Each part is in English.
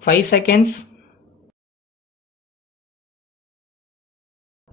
5 seconds.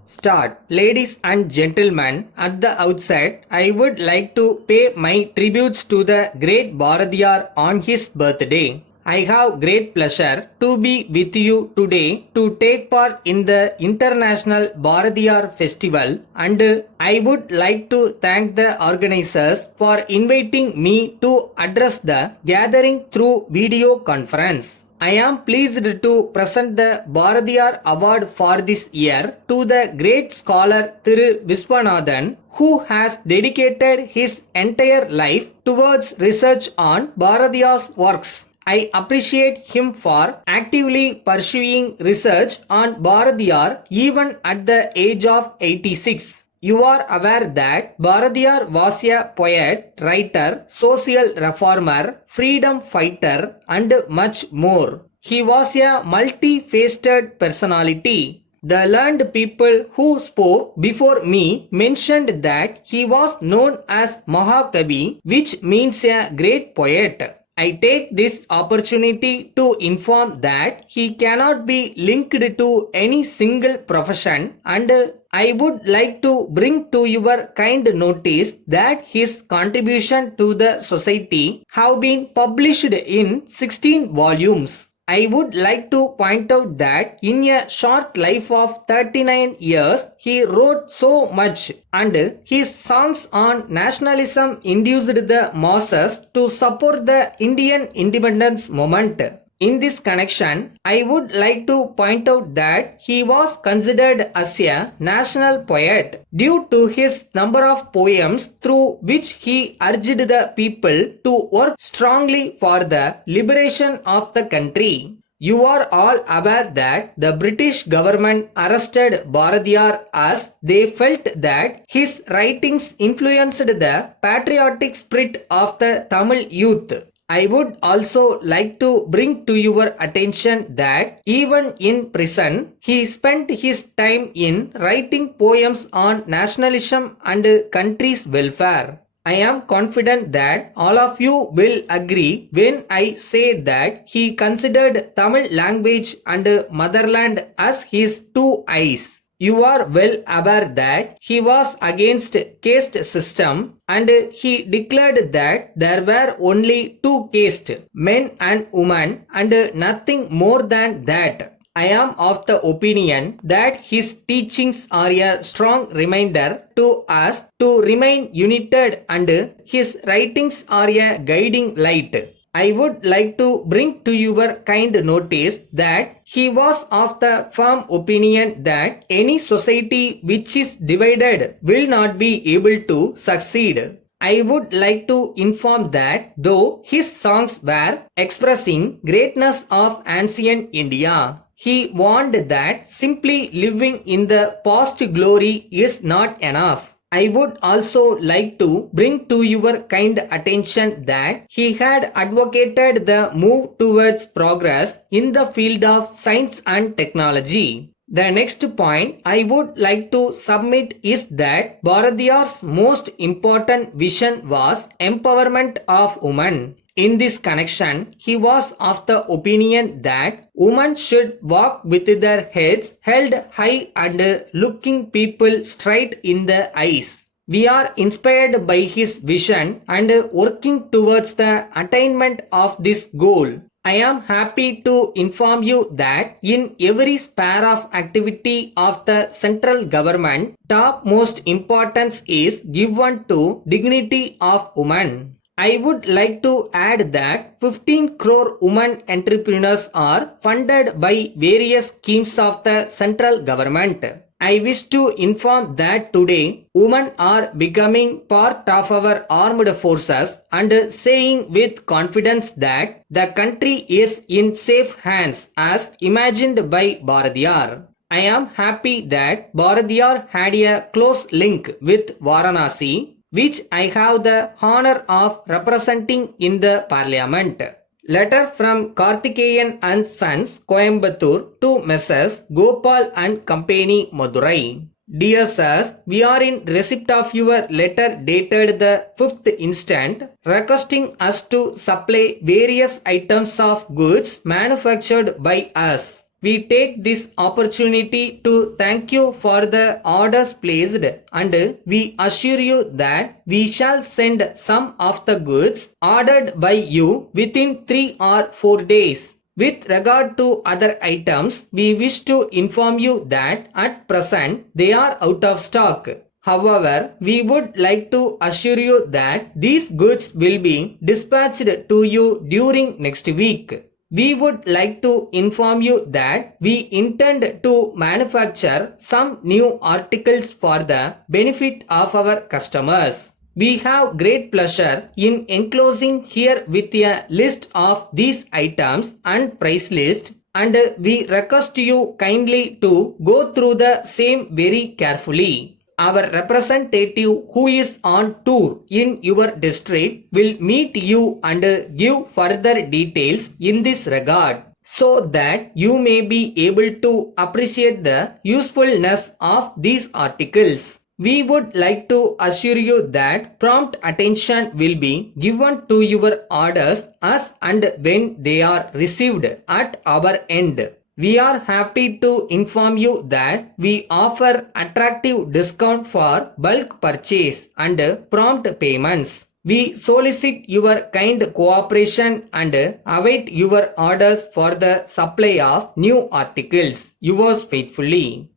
Start. Ladies and gentlemen, at the outset, I would like to pay my tributes to the great Bharatiyar on his birthday. I have great pleasure to be with you today to take part in the International Bharatiyar Festival, and I would like to thank the organizers for inviting me to address the gathering through video conference. I am pleased to present the Bharatiyar Award for this year to the great scholar Thiru Viswanathan, who has dedicated his entire life towards research on Bharatiyar's works. I appreciate him for actively pursuing research on Bharatiyar even at the age of 86. You are aware that Bharatiyar was a poet, writer, social reformer, freedom fighter, and much more. He was a multi-faceted personality. The learned people who spoke before me mentioned that he was known as Mahakavi, which means a great poet. I take this opportunity to inform that he cannot be linked to any single profession, and I would like to bring to your kind notice that his contribution to the society have been published in 16 volumes. I would like to point out that in a short life of 39 years, he wrote so much, and his songs on nationalism induced the masses to support the Indian independence movement. In this connection, I would like to point out that he was considered as a national poet due to his number of poems through which he urged the people to work strongly for the liberation of the country. You are all aware that the British government arrested Bharatiyar as they felt that his writings influenced the patriotic spirit of the Tamil youth. I would also like to bring to your attention that even in prison, he spent his time in writing poems on nationalism and country's welfare. I am confident that all of you will agree when I say that he considered Tamil language and motherland as his two eyes. You are well aware that he was against caste system, and he declared that there were only two castes, men and women, and nothing more than that. I am of the opinion that his teachings are a strong reminder to us to remain united, and his writings are a guiding light. I would like to bring to your kind notice that he was of the firm opinion that any society which is divided will not be able to succeed. I would like to inform that though his songs were expressing greatness of ancient India, he warned that simply living in the past glory is not enough. I would also like to bring to your kind attention that he had advocated the move towards progress in the field of science and technology. The next point I would like to submit is that Bharatiyar's most important vision was empowerment of women. In this connection, he was of the opinion that women should walk with their heads held high and looking people straight in the eyes. We are inspired by his vision and working towards the attainment of this goal. I am happy to inform you that in every sphere of activity of the central government, topmost importance is given to dignity of women. I would like to add that 15 crore women entrepreneurs are funded by various schemes of the central government. I wish to inform that today women are becoming part of our armed forces and saying with confidence that the country is in safe hands as imagined by Bharatiyar. I am happy that Bharatiyar had a close link with Varanasi, which I have the honor of representing in the parliament. Letter from Karthikeyan and Sons, Coimbatore to Messrs. Gopal and Company, Madurai. Dear sirs, we are in receipt of your letter dated the 5th instant, requesting us to supply various items of goods manufactured by us. We take this opportunity to thank you for the orders placed, and we assure you that we shall send some of the goods ordered by you within 3 or 4 days. With regard to other items, we wish to inform you that at present they are out of stock. However, we would like to assure you that these goods will be dispatched to you during next week. We would like to inform you that we intend to manufacture some new articles for the benefit of our customers. We have great pleasure in enclosing here with a list of these items and price list, and we request you kindly to go through the same very carefully. Our representative who is on tour in your district will meet you and give further details in this regard, so that you may be able to appreciate the usefulness of these articles. We would like to assure you that prompt attention will be given to your orders as and when they are received at our end. We are happy to inform you that we offer attractive discount for bulk purchase and prompt payments. We solicit your kind cooperation and await your orders for the supply of new articles. Yours faithfully.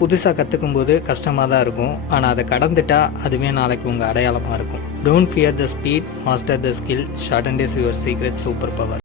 புதுசாக கற்றுக்கும்போது கஷ்டமாக தான் இருக்கும், ஆனால் அதை கடந்துட்டா அதுவே நாளைக்கு உங்கள் அடையாளமாக இருக்கும். Don't fear the speed, master the skill, shorten is your secret super power.